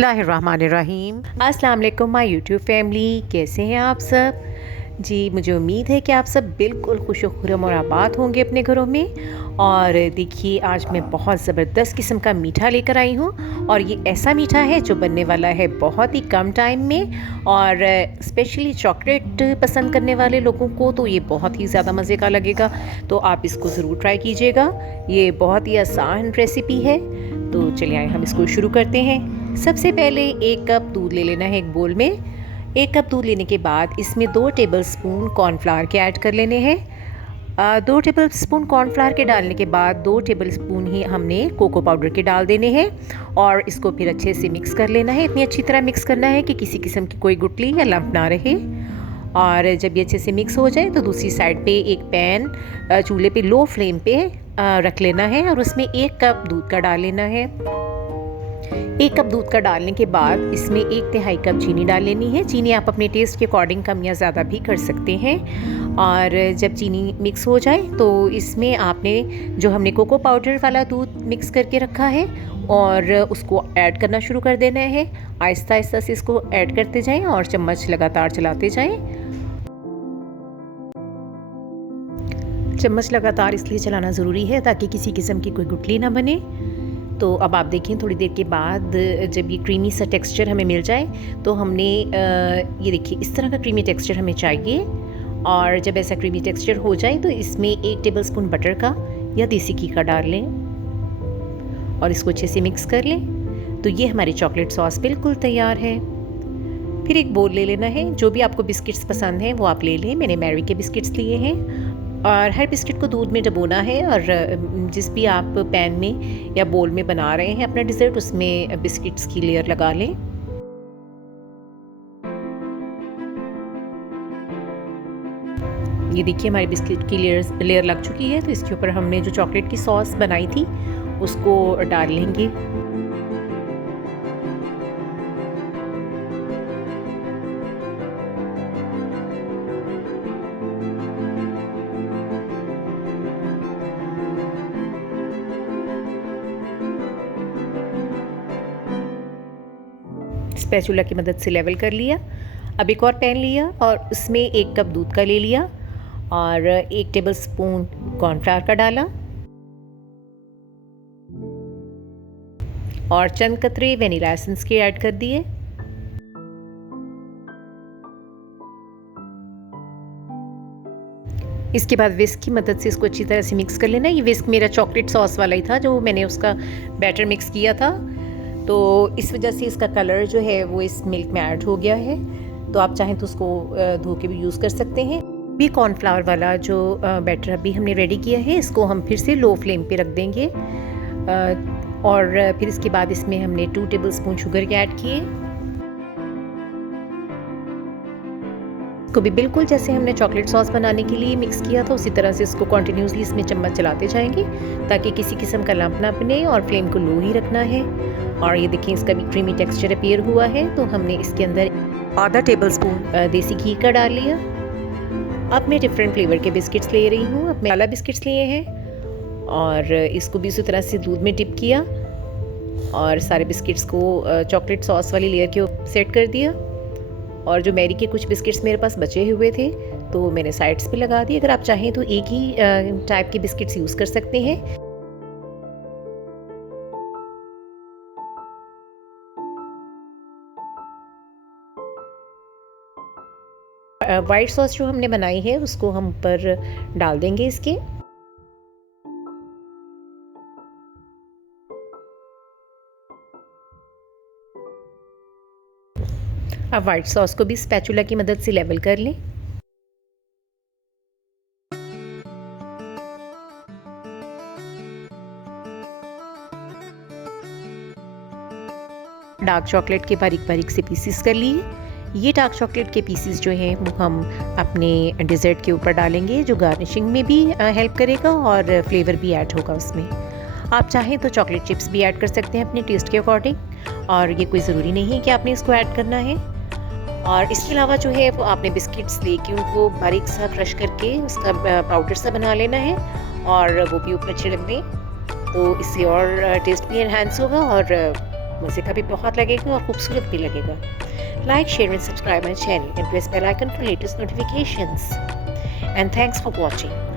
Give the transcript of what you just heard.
बिस्मिल्लाहिर्रहमानिर्रहीम। अस्सलाम वालेकुम माय यूट्यूब फैमिली, कैसे हैं आप सब। जी, मुझे उम्मीद है कि आप सब बिल्कुल खुश खुर्रम और आबाद होंगे अपने घरों में। और देखिए, आज मैं बहुत ज़बरदस्त किस्म का मीठा लेकर आई हूँ और ये ऐसा मीठा है जो बनने वाला है बहुत ही कम टाइम में। और स्पेशली चॉकलेट पसंद करने वाले लोगों को तो ये बहुत ही ज़्यादा मज़े का लगेगा। तो आप इसको ज़रूर ट्राई कीजिएगा। ये बहुत ही आसान रेसिपी है। तो चलिए आइए हम इसको शुरू करते हैं। सबसे पहले 1 कप दूध ले लेना है एक बोल में। 1 कप दूध लेने के बाद इसमें 2 टेबलस्पून कॉर्नफ्लावर के ऐड कर लेने हैं। 2 टेबलस्पून कॉर्नफ्लावर के डालने के बाद 2 टेबलस्पून ही हमने कोको पाउडर के डाल देने हैं और इसको फिर अच्छे से मिक्स कर लेना है। इतनी अच्छी तरह मिक्स करना है कि किसी किस्म की कोई गुठली या लंप ना रहे। और जब ये अच्छे से मिक्स हो जाए तो दूसरी साइड पे एक पैन चूल्हे पे लो फ्लेम पे रख लेना है और उसमें 1 कप दूध का डाल लेना है। 1 कप दूध का डालने के बाद इसमें 1/3 कप चीनी डाल लेनी है। चीनी आप अपने टेस्ट के अकॉर्डिंग कम या ज़्यादा भी कर सकते हैं। और जब चीनी मिक्स हो जाए तो इसमें आपने जो हमने कोको पाउडर वाला दूध मिक्स करके रखा है और उसको ऐड करना शुरू कर देना है। आहिस्ता आहिस्ता से इसको ऐड करते जाएं और चम्मच लगातार चलाते जाएं। चम्मच लगातार इसलिए चलाना ज़रूरी है ताकि किसी किस्म की कोई गुठली ना बने। तो अब आप देखें, थोड़ी देर के बाद जब ये क्रीमी सा टेक्सचर हमें मिल जाए तो हमने ये देखिए इस तरह का क्रीमी टेक्सचर हमें चाहिए। और जब ऐसा क्रीमी टेक्सचर हो जाए तो इसमें 1 टेबलस्पून बटर का या देसी घी का डाल लें और इसको अच्छे से मिक्स कर लें। तो ये हमारी चॉकलेट सॉस बिल्कुल तैयार है। फिर एक बोल ले लेना है। जो भी आपको बिस्किट्स पसंद हैं वो आप ले लें। मैंने मैरी के बिस्किट्स लिए हैं और हर बिस्किट को दूध में डुबोना है और जिस भी आप पैन में या बोल में बना रहे हैं अपना डिज़र्ट, उसमें बिस्किट्स की लेयर लगा लें। ये देखिए हमारी बिस्किट की लेयर लग चुकी है। तो इसके ऊपर हमने जो चॉकलेट की सॉस बनाई थी उसको डाल लेंगे। स्पैचुला की मदद से लेवल कर लिया। अब एक और पैन लिया और उसमें 1 कप दूध का ले लिया और 1 टेबलस्पून कॉर्नफ्लावर का डाला और चंद कतरे वेनिला एसेंस के ऐड कर दिए। इसके बाद विस्क की मदद से इसको अच्छी तरह से मिक्स कर लेना। ये विस्क मेरा चॉकलेट सॉस वाला ही था जो मैंने उसका बैटर मिक्स किया था, तो इस वजह से इसका कलर जो है वो इस मिल्क में ऐड हो गया है। तो आप चाहें तो उसको धो के भी यूज़ कर सकते हैं। भी कॉर्नफ्लावर वाला जो बैटर अभी हमने रेडी किया है इसको हम फिर से लो फ्लेम पे रख देंगे और फिर इसके बाद इसमें हमने 2 टेबलस्पून शुगर के ऐड किए। को भी बिल्कुल जैसे हमने चॉकलेट सॉस बनाने के लिए मिक्स किया था उसी तरह से इसको कंटिन्यूसली इसमें चम्मच चलाते जाएंगे ताकि किसी किस्म का लंप ना बने और फ्लेम को लो ही रखना है। और ये देखिए इसका भी क्रीमी टेक्सचर अपीयर हुआ है। तो हमने इसके अंदर आधा टेबलस्पून देसी घी का डाल लिया। अब मैं डिफरेंट फ्लेवर के बिस्किट्स ले रही हूँ। अब मैं वाला बिस्किट्स लिए हैं और इसको भी उसी तरह से दूध में डिप किया और सारे बिस्किट्स को चॉकलेट सॉस वाली लेयर के ऊपर सेट कर दिया। और जो मैरी के कुछ बिस्किट्स मेरे पास बचे हुए थे तो मैंने साइड्स पे लगा दिए। अगर आप चाहें तो एक ही टाइप के बिस्किट्स यूज़ कर सकते हैं। वाइट सॉस जो हमने बनाई है उसको हम ऊपर डाल देंगे इसके। अब वाइट सॉस को भी स्पैचुला की मदद से लेवल कर लें। डार्क चॉकलेट के बारीक बारीक से पीसीस कर लिए। ये डार्क चॉकलेट के पीसीस जो हैं वो हम अपने डिज़र्ट के ऊपर डालेंगे जो गार्निशिंग में भी हेल्प करेगा और फ्लेवर भी ऐड होगा उसमें। आप चाहें तो चॉकलेट चिप्स भी ऐड कर सकते हैं अपने टेस्ट के अकॉर्डिंग और ये कोई ज़रूरी नहीं कि आपने इसको ऐड करना है। और इसके अलावा जो है वो आपने बिस्किट्स लेके उनको बारीक सा क्रश करके उसका पाउडर सा बना लेना है और वो भी ऊपर छिड़क दें, तो इससे और टेस्ट भी एनहांस होगा और मज़े का भी बहुत लगेगा और खूबसूरत भी लगेगा। Like, share and subscribe my channel and press bell icon for latest notifications. And thanks for watching.